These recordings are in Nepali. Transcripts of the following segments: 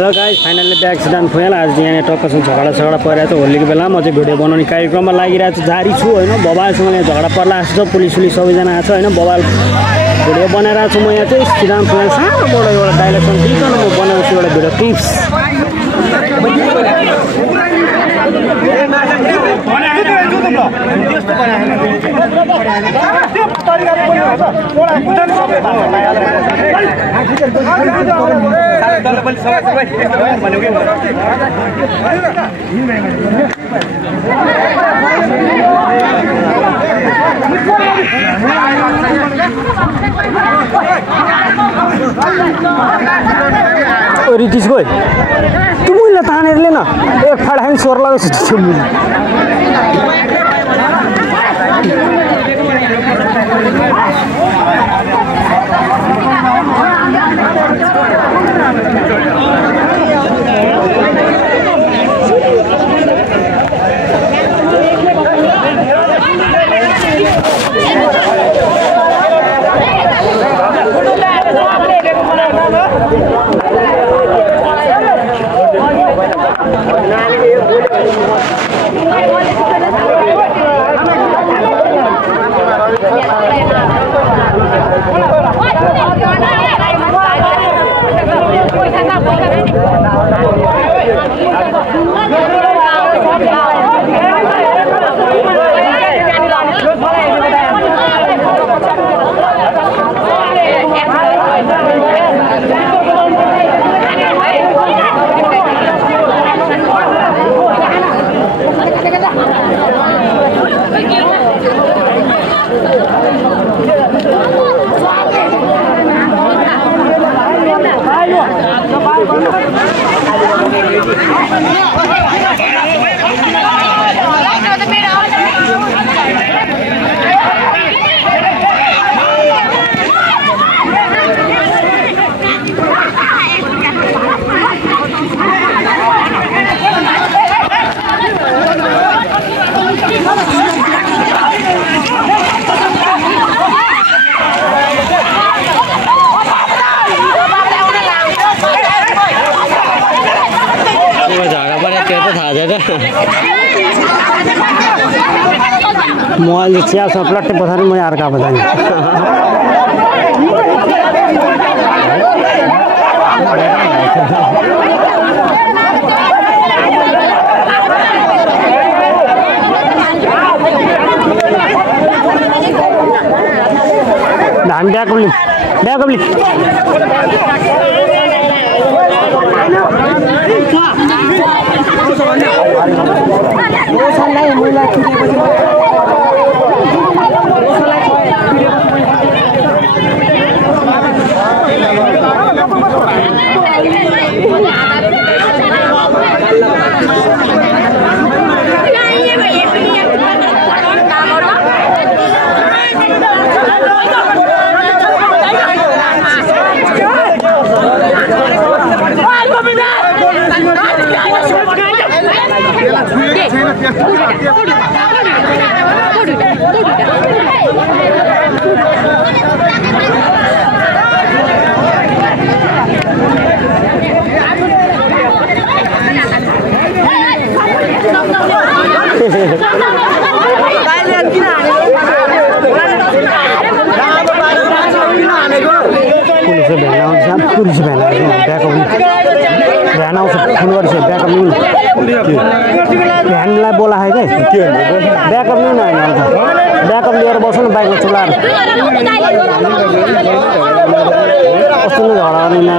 hello guys finally back sedan fuel आज यहाँ टक्कसँग झगडा परिरहेको छ होलीको बेला म चाहिँ भिडियो बनाउने कार्यक्रममा लागिरहेको छु जारी छु होइन बबालसँग यहाँ झगडा पर्ला जस्तो छ पुलिस सबैजना आएको छ होइन बबाल भिडियो बनाइरहेको छु म यहाँ चाहिँ सिडान फुएल सानोबाट एउटा डाइलेक्सन दिइकन म बनाउँछु एउटा भिडियो क्लिप्स रिटिस गयो तँ मैले तानेर ले न एक फाड खाने स्वर लगाउँछु मोबाइल चिया सब प्लट्टे पछाडि म अर्का बजाने धान ब्याकअपली भ्यानलाई बोला है क्या ब्याकअप नहीं ना ब्याकअप लिएर बस्नु बाइकमा चलाएर कस्तो झगडा गर्ने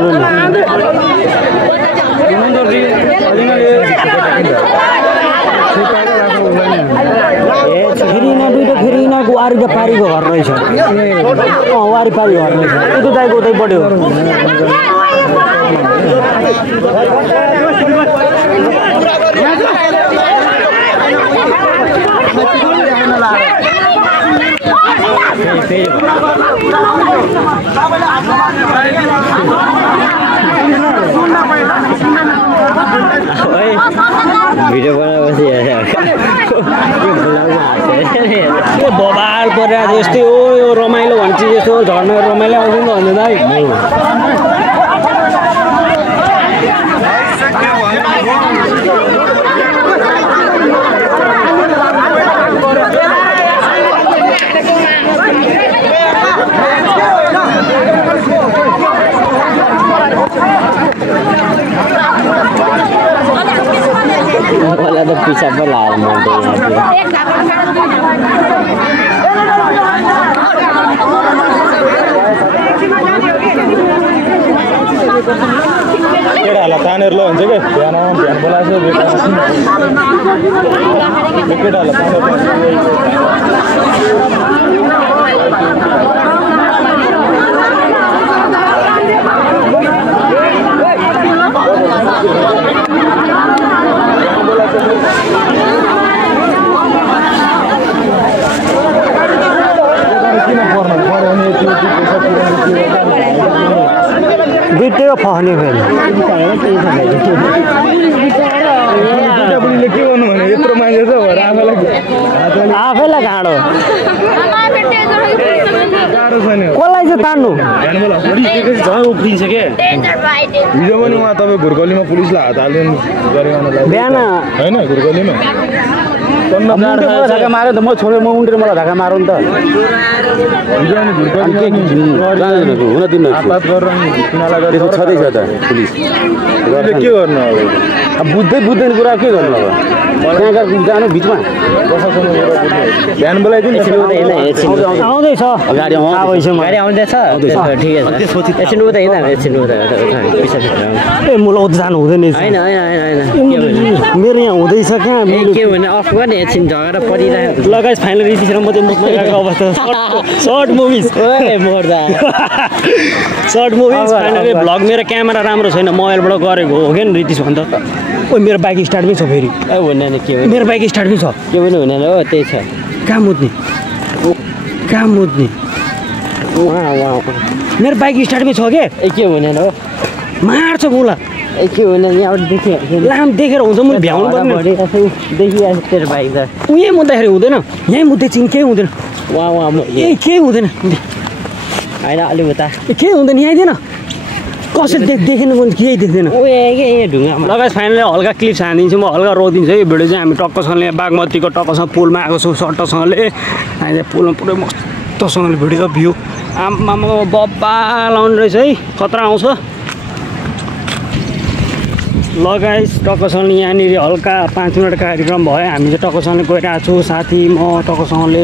फेरि यिनीहरूको वारी पारीको घर रहेछ वारी पारी घर रहेछ उतै दाइको उतै बढ्यो भिडियो बनाएपछि बबाल परेर यस्तै हो यो रमाइलो भन्छ यस्तो झर्न रमाइलो आउँदैन भन्दैन है मलाई त पिसाब पो लाग्यो केटाहरूलाई तानेर ल हुन्छ क्या बिहान बोलाएको केटाहरूलाई तानेर दुईटैको फस्ने फेरि बुढीले के गर्नु भने यत्रो मान्छे छ आफैलाई घाँडो गाह्रो छ नि कसलाई चाहिँ तान्नु उफ्रिन्छ के हिजो पनि उहाँ तपाईँ घुर्कलीमा पुलिसलाई हात हाल्नु बिहान होइन घुर्कलीमा धक्का मार्यो त म छोडेँ म उन्टेर मलाई धक्का मारौँ नि त हिजो अनि घुर्कली हुन दिनु आपात गरेर तिनीहरूलाई छँदैछ त पुलिस के गर्नु अब बुझ्दैन कुरा के गर्नु अब त्यहाँ जानु बिचमा बिहान बोलाइदिनु आउँदैछ गाडी आउँदैछ एकछिन उता हिँड एकछिन उता ए मलाई उता जानु हुँदैन होइन मेरो यहाँ हुँदैछ कहाँ के भने अफ गर्ने एकछिन झगडा परिरहेको लगाइस फाइनल रितिसेर म त्यो मुखमा गएको अवस्था सर्ट मुभिज मर्दा सर्ट मुभिज फाइनली भ्लग मेरो क्यामेरा राम्रो छैन मोबाइलबाट गरेको हो क्या नि रितिस भन्छ ओ मेरो बाइक स्टार्टमै छ फेरि हुँदैन के मेरो बाइक स्टार्टमै छ के पनि हुँदैन हो त्यही छ कहाँ मुद्ने मेरो बाइक स्टार्टमै छ के के हुँदैन हो मार्छ बोला के हुँदैन यहाँबाट देख्यो लाम देखेर हुन्छ म भ्याउनु पर्ने देखिरहेको तेरो बाइक त उहीँ मुद्दाखेरि हुँदैन यहीँ मुद्दै चाहिँ केही हुँदैन ए केही हुँदैन होइन अलिक उता केही हुँदैन यहाँ आइदिएन कसरी देखेन भने केही देख्दैन ढुङ्गामा लगायत फाइनली हल्का क्लिप्स हानिदिन्छु म हल्का रोकिदिन्छु यो भिडियो चाहिँ हामी टक्कसँगले बागमतीको टक्कसँग पुलमा आएको छौँ सट्टसँगले हामी चाहिँ पुलमा पुरै मस्तसँगले भिडियो भ्यू आमा बब्बा लाउने रहेछ है खतरा आउँछ लगाइस टक्कसँगले यहाँनिर हल्का 5 मिनट कार्यक्रम भयो हामी चाहिँ टक्कसँगले गइरहेको छु साथी म टक्कसँगले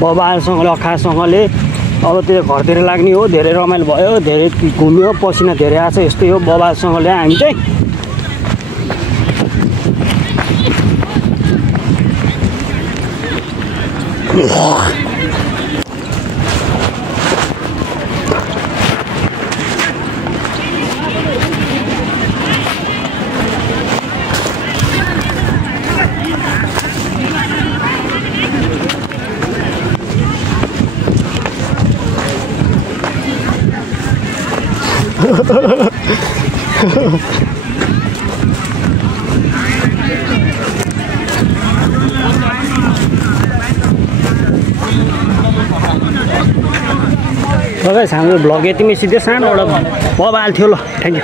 बबालसँगले अखासँगले अब त्यो घरतिर लाग्ने हो धेरै रमाइलो भयो धेरै घुम्यो पसिना धेरै आएको छ यस्तै हो बबालसँगले हामी चाहिँ हाम्रो भ्लग यतिमै सिधै सानो एउटा बबाल थियो ल थ्याङ्क यू